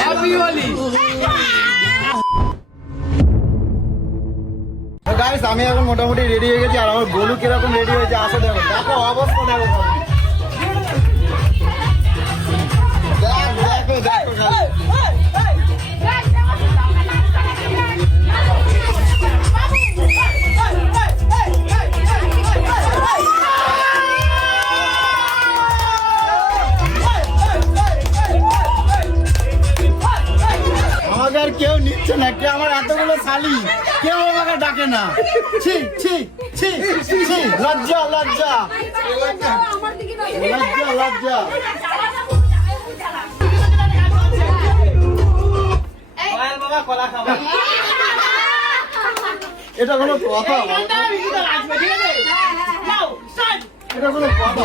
Happy Holi. Guys আমি এখন মোটামুটি রেডি হয়ে গেছি, আর আমার গোলু কিরকম রেডি হয়েছে আসো দেখো, দেখো অবস্থা দেখো, দেখো দেখো দেখো। আমাকে আর কেউ নিচ্ছে না, কেউ আমার এতগুলো শালি কেউ আমাকে ডাকে না। ছি ছি ছি ছি, লজ্জা লজ্জা লজ্জা লজ্জা। এটা কোনো কথা, এটা কোনো কথা।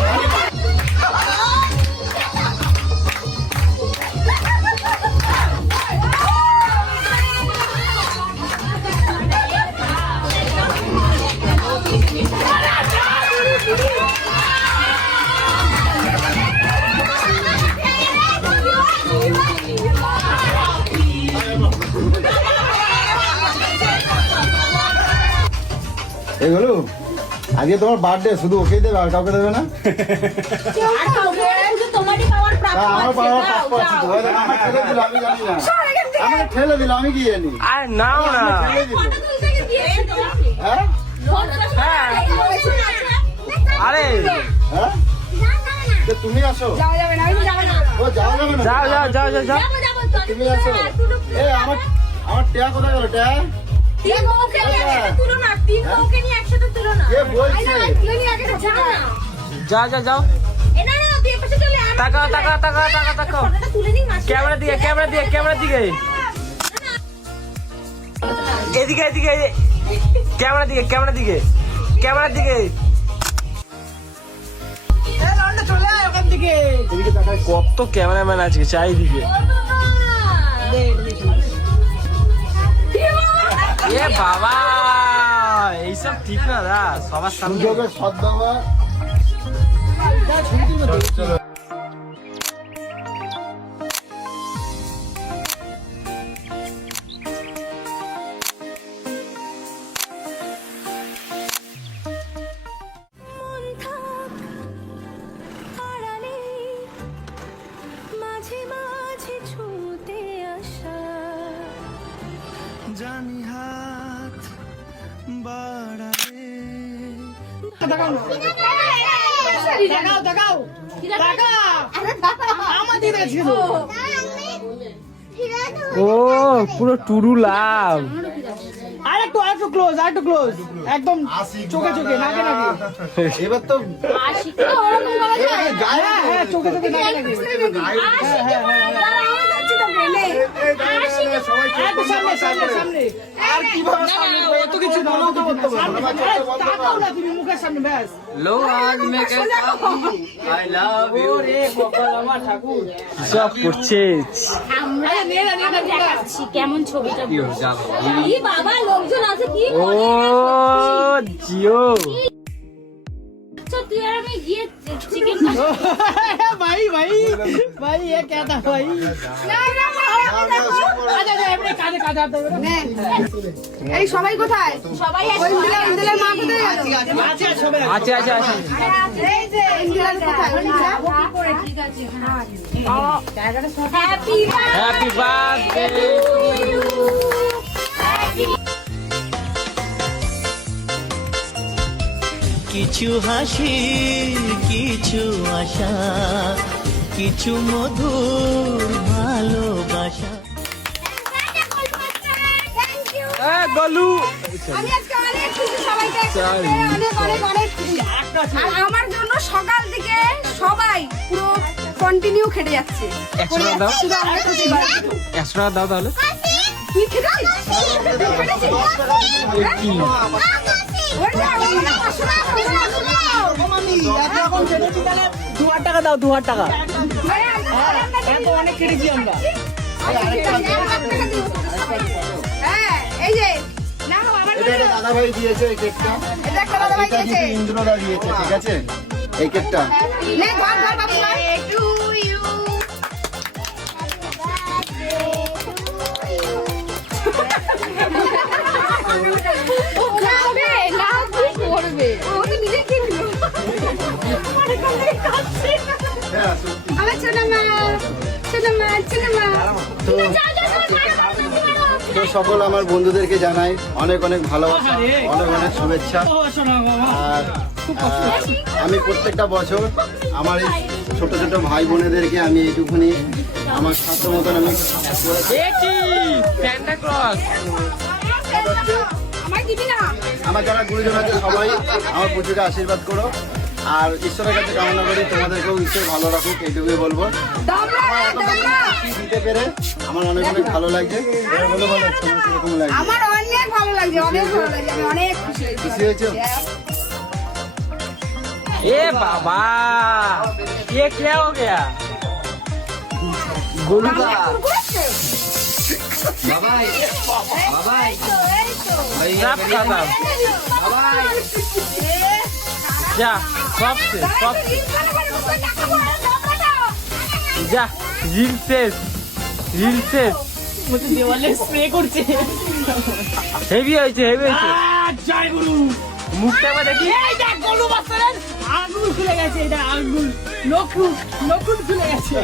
এগুলো আজকে তোমার বার্থডে, শুধু ওকেই দেবে আর কাউকে দেবে না? আমার পাওয়ার প্রাপ্য আছে তো, আমার ঠেলে দিল আমি জানি না, আমাকে ঠেলে দিল আমি কি জানি। আরে নাও না, ঠেলে দিল। হ্যাঁ আরে হ্যাঁ তুমি আসো। ও যাওয়া যাবে না? যাও যাও যাও যাও যাও। তুমি আসো। এই আমার ট্যা কোথায় গেল? ট্যা যাও যাও যাও। তাকাও তাকাও তাকাও তাকাও তাকাও, ক্যামেরা দিকে ক্যামেরা দিকে ক্যামেরার দিকে, এদিকে এদিকে, ক্যামেরা দিকে ক্যামেরা দিকে ক্যামেরার দিকে। কত ক্যামেরাম্যান আছে চারিদিকে। এ বাবা এইসব ঠিক না দা, সবার সামনে সুযোগের সদ্ব্যবহার। চলো জানি হাত বাড়ালে ও পুরো টুরু লাভ। আরেকটু ক্লোজ, আরেকটু ক্লোজ, একদম চোখে চোখে, নাকে নাকে। এবার তো হ্যাঁ চোখে চোখে, নাকে নাকে। একটু সামনে সামনে সামনে। আর কিভাবে অত কিছু বলো তো, তাকাও না তুমি মুখের সামনে, ব্যাস। লো আজ মেকে আই লাভ ইউ রে কপাল আমার ঠাকুর সব করছে। কেমন ছবিটা বাবা, লোকজন আছে কি ও জিও। তুই আর আমি গিয়ে চিকেন ভাই ভাই ভাই এ क्या था भाई? এই সবাই কোথায়? সবাই ওই ইন্দিলার মা কোথায় গেল? আছে আছে আছে। এই যে ইন্দিলার কোথায়? ঠিক আছে। Happy happy birthday. কিছু হাসি, কিছু আশা, কিছু মধুর ভালোবাসা। গলু আমি আজকে অনেক খুশি, সবাইকে অনেক অনেক অনেক খুশি। আর আমার জন্য সকাল থেকে সবাই পুরো কন্টিনিউ খেটে যাচ্ছে। 100 টাকা দাও, শুধু আমার খুশি হয়। 100 টাকা দাও তাহলে। তুই খেটেছিস? কি ওই যে, ওই যে 500 টাকা, 500 টাকা। 2000 টাকা দাও, 2000 টাকা। এত অনেক খেটেছি আমরা। হ্যাঁ এই যে না আমার এটা একটা দাদা ভাই দিয়েছে এই কেকটা, এটা একটা দাদা ভাই এটা দিয়েছে। কিন্তু ইন্দ্রদা দিয়েছে, ঠিক আছে এই কেকটা। নে ঘর ঘর বাবু ঘর। টু ইউ তো সকল আমার বন্ধুদেরকে জানাই অনেক অনেক ভালোবাসা, অনেক অনেক শুভেচ্ছা। আর আমি প্রত্যেকটা বছর আমার এই ছোট ছোট ভাই বোনেদেরকে আমি এইটুকুনি আমার সাধ্য মতন আমি আমার যারা গুরুজন আছে সবাই আমার পুজোকে আশীর্বাদ করো। আর ঈশ্বরের কাছে কামনা করি তোমাদেরকেও ঈশ্বর ভালো রাখুক, এইটুকুই বলবো। দিতে পেরে আমার অনেক অনেক ভালো লাগছে। বলো ভালো লাগছে, কিরকম লাগছে? আমার অনেক ভালো লাগছে, অনেক ভালো লাগছে, আমি অনেক খুশি হয়েছি। খুশি হয়েছো? ए बाबा ये क्या हो गया? गोलू का सब खत्म। जा सब से जा रील से মতো দেওয়ালে স্প্রে করছে। হেভি হয়েছে জয় গুরু। মুখটা একবার দেখি। এই দেখ গলু বাচ্চাদের আঙ্গুল খুলে গেছে, এটা আঙ্গুল নকুন খুলে গেছে।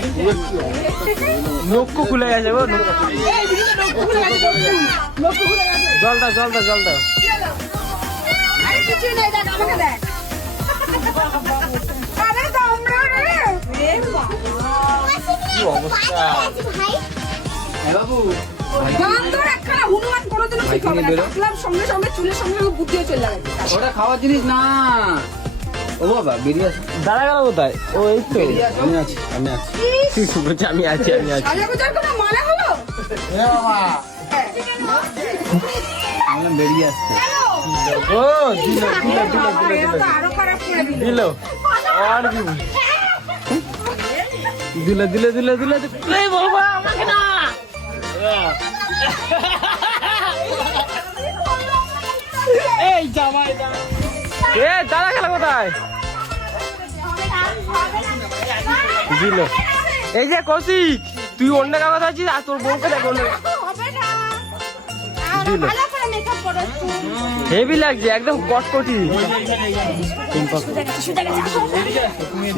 নক্কু খুলে গেছে গো। এই দিকে নকুন খুলে গেছে, নকুন খুলে গেছে। জল দাও আরে কিছুই নাই, দেখ আমাকে দেখ। আরে তোমরা রে এ বাবা কি অবস্থা। গান তো একখানা হনুমান কোনোদিনও ঠিক হবে না। দেখলাম সঙ্গে সঙ্গে চুলের সঙ্গে বুদ্ধিও চলে গেছে। ওটা খাওয়ার জিনিস না। ও বাবা বেরিয়ে আসো। দাঁড়া গেল কোথায়? ও এই তো আমি আছি। বলছে আমি আছি সাজাগুজার কোনো মানে হলো? আমরা বেরিয়ে আসছে। ও দিল এরা তো আরো খারাপ করে দিল। দিল আর কি দিল এই বাবা আমাকে না। এই জামাই এ দাঁড়া গেল কোথায়? দিল এই যে কৌশিক, তুই অন্য কাগজ আছিস আর তোর বউকে দেখ অন্য হবে না। দিল। ভালো করে মেকআপ করো একটু। হেভি লাগছে একদম কটকটি।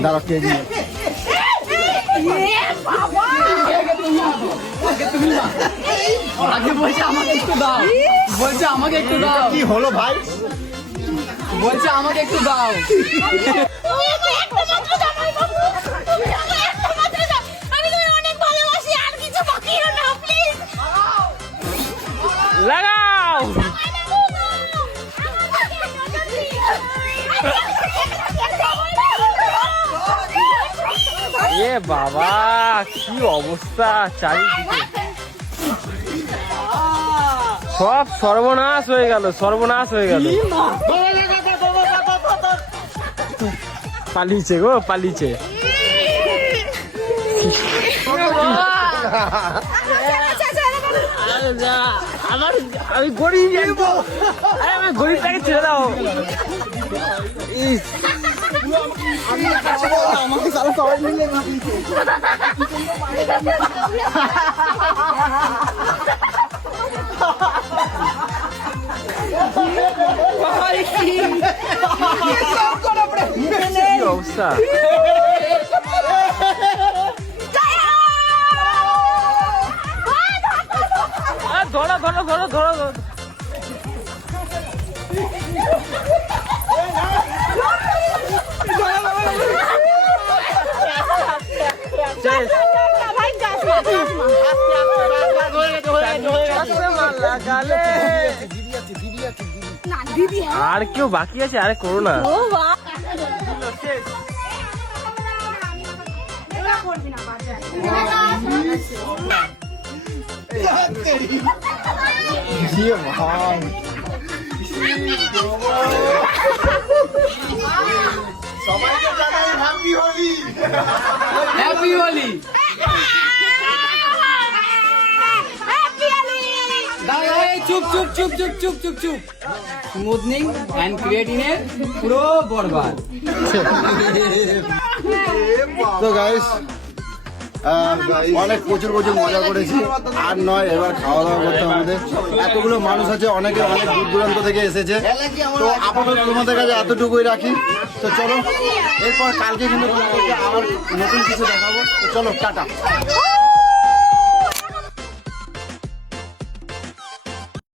দাঁড়া কে দিয়ে এ বাবা আগে বলছে আমাকে একটু দাও, বলছে আমাকে একটু দাও, কি হলো ভাই? বলছে আমাকে একটু দাও। লাগাও এ বাবা কি অবস্থা চারিদিকে, সব সর্বনাশ হয়ে গেল। পালিয়েছে গো পালিয়েছে। আমি গরিব, আমার গরিবটাকে ছেড়ে দাও। কি অবস্থা। ধরো আর কেউ বাকি আছে? আরে করো না। সবাইকে জানাই হ্যাপি হোলি। হ্যাপি হোলি। চুপ। স্মুথনিং এন্ড ক্রিয়েটিনের পুরো বরবাদ। তো গাইস অনেক প্রচুর মজা করেছি। আর নয়, এবার খাওয়া দাওয়া করতে আমাদের। এতগুলো মানুষ আছে, অনেকে অনেক দূর দূরান্ত থেকে এসেছে। তো আপাতত তোমাদের কাছে এতটুকুই রাখি। তো চলো, এরপর কালকে কিন্তু তোমাদেরকে আবার নতুন কিছু দেখাবো। তো চলো টাটা।